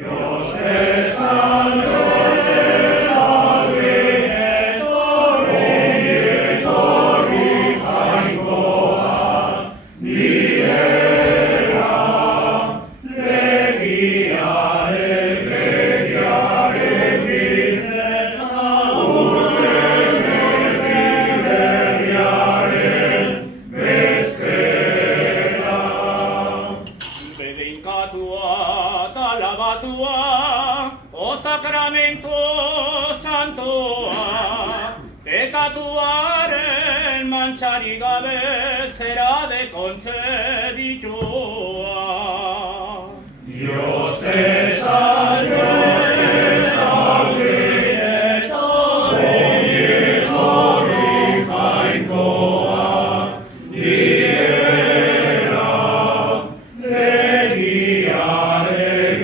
Dios te salve, etorri jainkoa, nirera, legiaren bidez, urte berriaren bezpera. Bedeinkatua eta labatua, o sakramento santoa, pekatuaren mantxarik gabe zera de kontzebitua. Dios te salve, etorri jainkoa, nirera, legiaren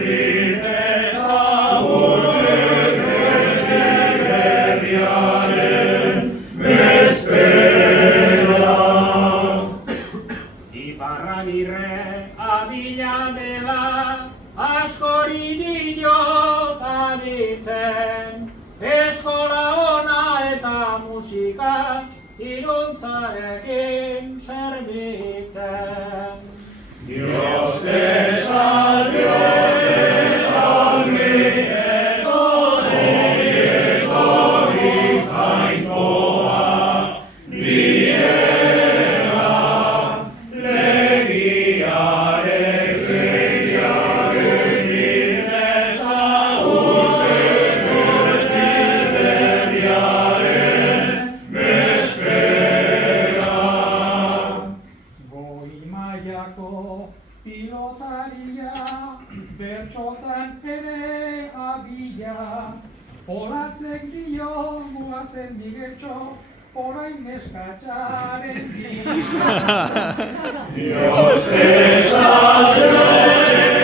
bidez, urte berriaren bezpera. Iparragirre abila dela, askori dio aditzen, eskola ona eta musika, iruntzarekin zerbitzen. Dios te salve, etorri jainkoa, nirera, legiaren bidez, urte berriaren bezpera. Goi mailako pilotaria, bertxotan ere abila, olatzek dio guazen digetxo, orain neskatxaren bila. Dios te salve,